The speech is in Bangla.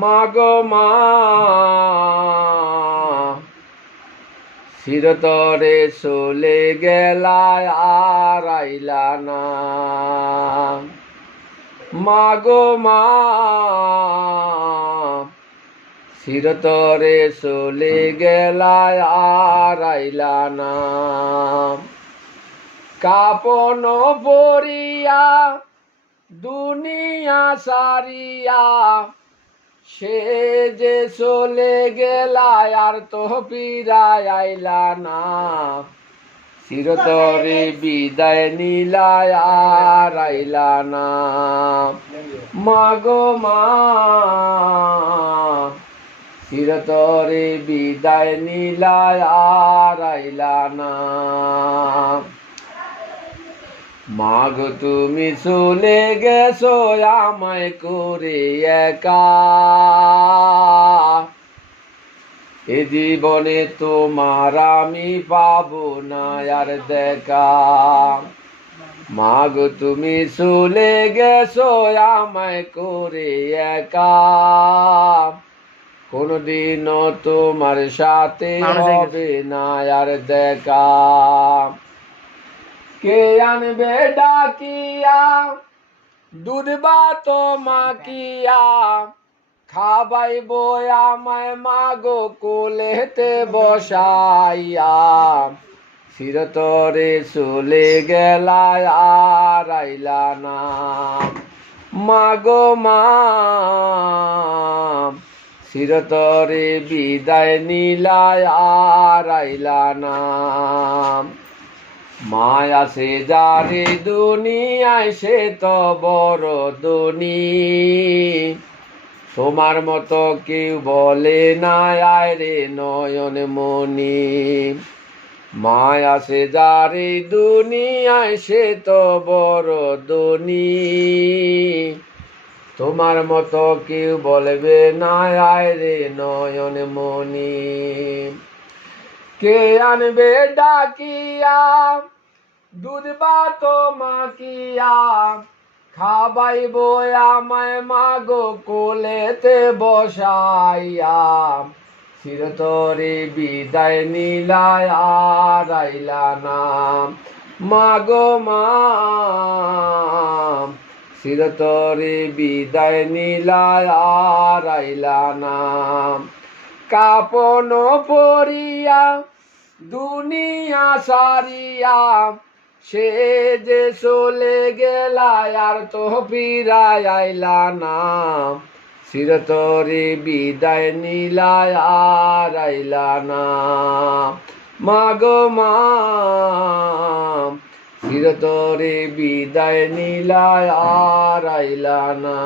মাগো মা চিরতরে চলে গেলায় আর আইলা না। মাগো মা চিরতরে চলে গেলায় আর আইলা না। কাপন পরিয়া দুনিয়া সারিয়া সে যে চলে গেলায় আর তো ফিরায় আইলা না। চিরতরে বিদায় নিলায় আর আইলা না। মাগো মা চিরতরে বিদায় নিলায় আর আইলা না। মাগো তুমি চলে গেছো আমায় করে একা, এ জীবনে তোমার আমি পাবো না আর দেখা। মাগো তুমি চলে গেছো আমায় করে একা, কোনদিনও তোমার সাথে হবে না আর দেখা। কে আনবে ডাকিয়া দুধ ভাত মাখিয়া, খাবাইব আমায় মাগো কোলেতে বসাইয়া। চিরতরে চলে গেলায় আর আইলা না। মাগো মা চিরতরে বিদায় নিলায় আর আইলা না। মায়া সে যারে দুনিয়ায় সে তো বড় ধনী, তোমার মতো কেউ বলে না আয় রে নয়ন মনি। মায়া সে যারে দুনিয়ায় সে তো বড় ধনী, তোমার মতো কেউ বলবে না আয় রে নয়ন মনি। কে আনবে ডাকিয়া দুধ ভাত মাখিয়া, খাবাইব আমায় মাগো কোলেতে বসাইয়া। চিরতরে বিদায় নিলায় আর আইলা না। মাগো মা চিরতরে বিদায় নিলায় আর আইলা না। কাপন পরিয়া দুনিয়া সারিয়া সে যে চলে গেলায় আর তো ফিরায় আইলা না। চিরতরে বিদায় নিলায় আর আইলা না। মাগো মা চিরতরে বিদায় নিলায় আর আইলা না।